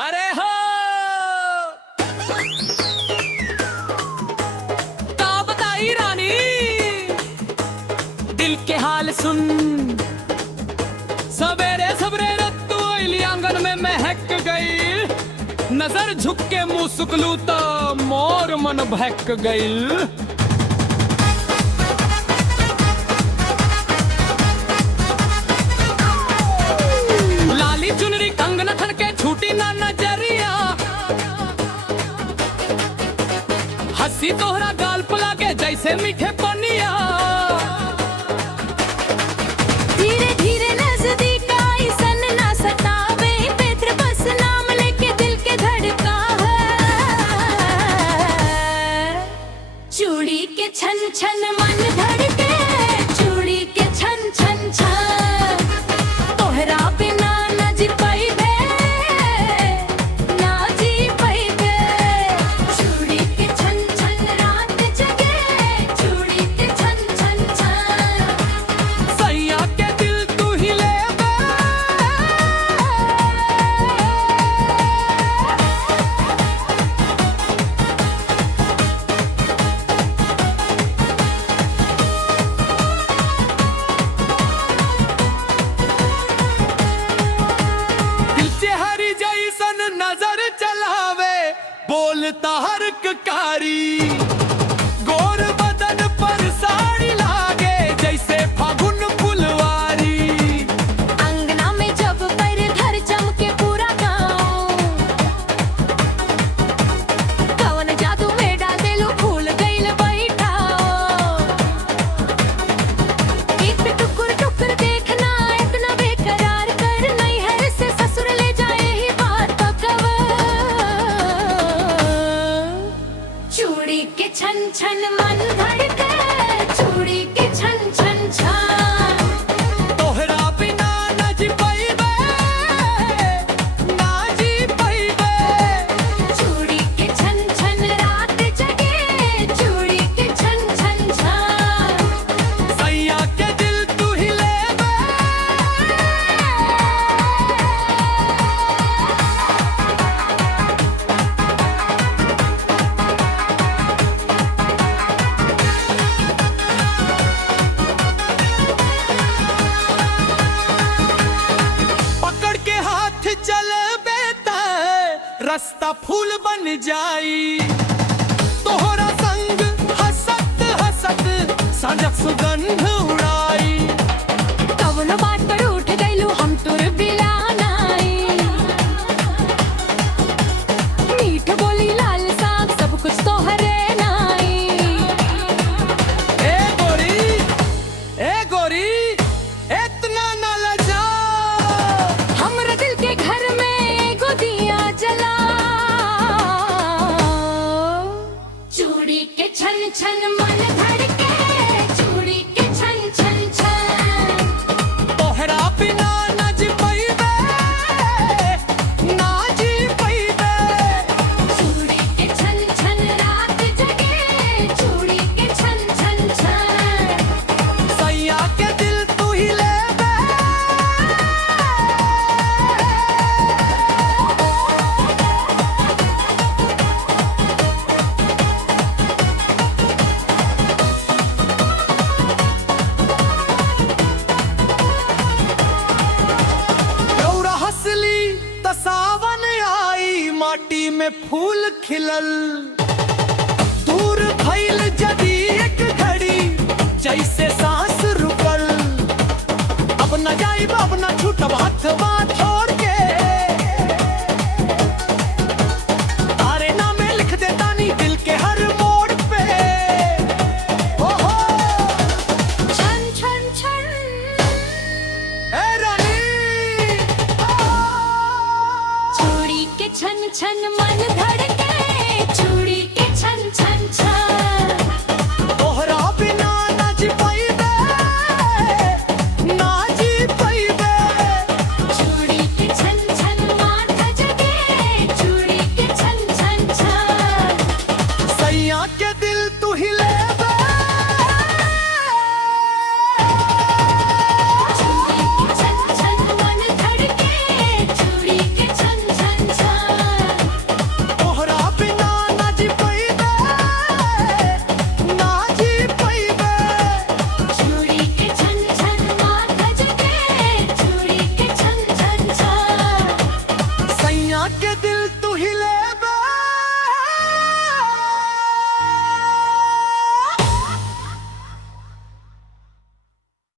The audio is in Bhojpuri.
अरे हो का बताई रानी, दिल के हाल सुन। सवेरे सवेरे रत्तू आइली आंगन में महक गई, नजर झुक के मुंह सुकलू तो मोर मन बहक गई। लाली चुनरी कंगन थन के छूटी ना नजरिया, हंसी तोहरा गाल पला के जैसे मीठे पनिया। धीरे धीरे नजदीक आई सन ना सतावे, पेत्र बस नाम लेके दिल के धड़का है। चूड़ी के छन छन मन धड़के, चूड़ी के छन छन छन। तोहरा बिना ना जी पाइबे, ना जी पाइबे। चूड़ी के छन छन रात जगे, चूड़ी के छन छन छन। सैया के दिल तू ही ले बे, दिल से हरी जैसन नजर चलावे, बोलता हर कारी। गोर बदन पर साड़ी लागे जैसे फागुन फुलवारी। अंगना में जब पैर धर चमके पूरा गाँव, कवन जादू में डाल देलू फूल गइल बैठाओ। एक टुकुर टुकुर देखना इतना बेकरार कर, नैहर से ससुर ले जाए ही बात पकवा। चूड़ी के छन छन मन धड़के, चूड़ी के छन छन छन। तोहरा बिना ना जी पाइबे, ना जी पाइबे। चूड़ी के छन छन रात जगे, चूड़ी के छन छन छन। सैया के दिल तू ही ले बे, पकड़ के हाथ चले बेता रास्ता फूल बन जाई। तोहरा संग हसत हसत साँझक सुगंध उड़ाई। कवनो बात पर उठ गइलू हम तुर बिलानाई, मीठ बोली लाल साग सब कुछ तोहरे नाई। ए गोरी इतना न लजा, हमरा दिल के घर में एगो दिया जला। चूड़ी के छन छन मन धड़के, चूड़ी के छन छन छन। तोहरा बिना ना जी पाइबे, ना जी पाइबे। चूड़ी के छन छन रात जगे, चूड़ी के छन छन छन। सैया के दिल तू ही ले बे, रौरा हंसली त सावन आई, माटी में फूल खिलल। दूर भइल जदी एक घड़ी जैसे सांस रुकल। अब न जाइब अब न छूटब हथवा छोड़ के, तारे नामे लिख दे तानी दिल के हर मोड़ पे। हो छन छन छन। ए रानी, चूड़ी के छन छन मन धड़के, चूड़ी के छन छन